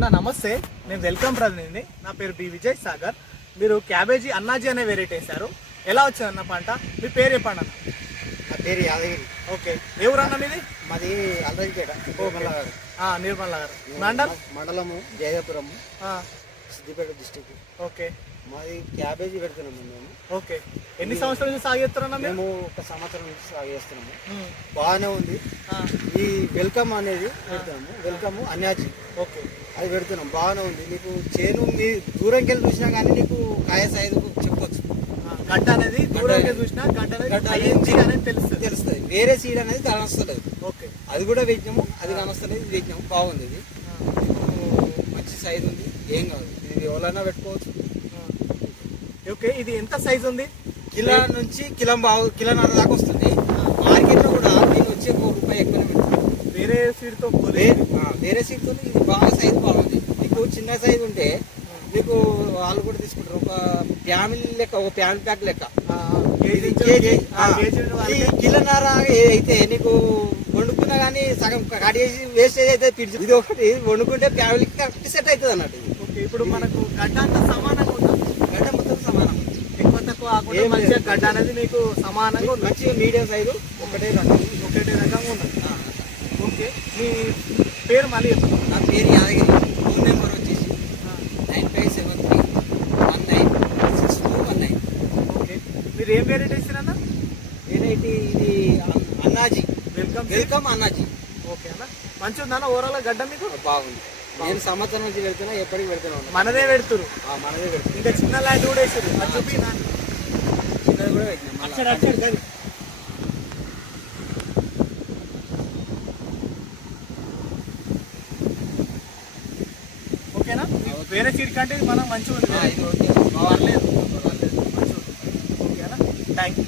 అన్న నమస్తే, నేను వెల్కమ్ ప్రతినిధిని. నా పేరు బి విజయ్ సాగర్. మీరు క్యాబేజీ అన్నాజీ అనే వెరైటీ వేశారు, ఎలా వచ్చిందన్న పంట? మీ పేరు చెప్పండి అన్న. నా పేరు యాదగిరి. ఓకే, ఏ ఊరు అన్న మీది? మాది అల్లరిపేట, నిర్మల్ నగర్ మండలము జయపురము, సిద్దిపేట డిస్టిక్. ఓకే, మాది క్యాబేజీ పెడుతున్నాము మేము. ఓకే, ఎన్ని సంవత్సరాల నుంచి సాగు చేస్తున్నారన్నా మీరు? మేము 1 సంవత్సరం నుంచి సాగు చేస్తున్నాము. బాగానే ఉంది. ఈ వెల్కమ్ అనేది పెడుతున్నాము, వెల్కమ్ అన్యాచి. ఓకే, అది పెడుతున్నాం, బాగానే ఉంది. నీకు చేను మీ దూరంకి వెళ్ళి చూసినా కానీ నీకు కాయ సైజు చెప్పొచ్చు. గడ్డ అనేది దూరంగా చూసినా గడ్డ అనేది తెలుస్తుంది. వేరే సీడ్ అనేది కానొస్తలేదు. ఓకే, అది కూడా వేసినాము, అది కానొస్తలేదు, ఇది వేసినాము, బాగుంది. ఇది మంచి సైజు ఉంది, ఏం కాదు. ఇది ఎవరైనా పెట్టుకోవచ్చు. ఓకే, ఇది ఎంత సైజు ఉంది? కిలో నుంచి కిలోన్నర దాకా వస్తుంది. మార్కెట్లో కూడా దీని వచ్చే ₹1 ఎక్కువనే పెడుతుంది. వేరే సీడ్తో వేరే సీడ్తో ఇది బాగా సైజు బాగుంది. నీకు చిన్న సైజు ఉంటే నీకు వాళ్ళు కూడా తీసుకుంటారు. ఒక ఫ్యామిలీ లెక్క, ఒక ఫ్యామిలీ ప్యాక్ లెక్క కిలోన్నర అయితే నీకు వండుకున్నా కానీ సగం కట్ చేసి వేస్టేజ్ అయితే పిడిచి. ఇది ఒకటి వండుకుంటే ఫ్యామిలీకి కరెక్ట్ సెట్ అవుతుంది అన్నట్టు. ఓకే, ఇప్పుడు మనకు గడ్డ అంతా సమానంగా ఉందా? గడ్డ మొత్తం సమానం, ఎక్కువ తక్కువ మంచిగా గడ్డ అనేది మీకు సమానంగా ఉంది. మంచిగా మీడియం సైజు ఒకటే రకంగా ఉన్నది. ఓకే, మీ పేరు మళ్ళీ? నా పేరు యాదగిరి. ఫోన్ నెంబర్ వచ్చేసి 9573196219. ఓకే, మీరు ఏం వెరైటీ ఇస్తారన్నా? వెరైటీ ఇది అన్నాజీ, వెల్కమ్ అన్నాజీ. ఓకే అన్న, మంచిగా ఉందన్న ఓవరాల్ గడ్డ మీకు? బాగుంది. నేను సంవత్సరం నుంచి పెడుతున్నా, ఎప్పటికి పెడుతున్నాను. మనదే పెడుతురు? మనదే పెడుతుంది. ఇంకా చిన్న ల్యాండ్ కూడా వేసారు, చూపి. చిన్నది కూడా పెట్టినా. ఓకేనా? వేరే సీడ్ కంటే మనం మంచిగా ఉంది. ఇది ఓకే, పర్లేదు. మంచిగా ఉంది. ఓకేనా? Thank you.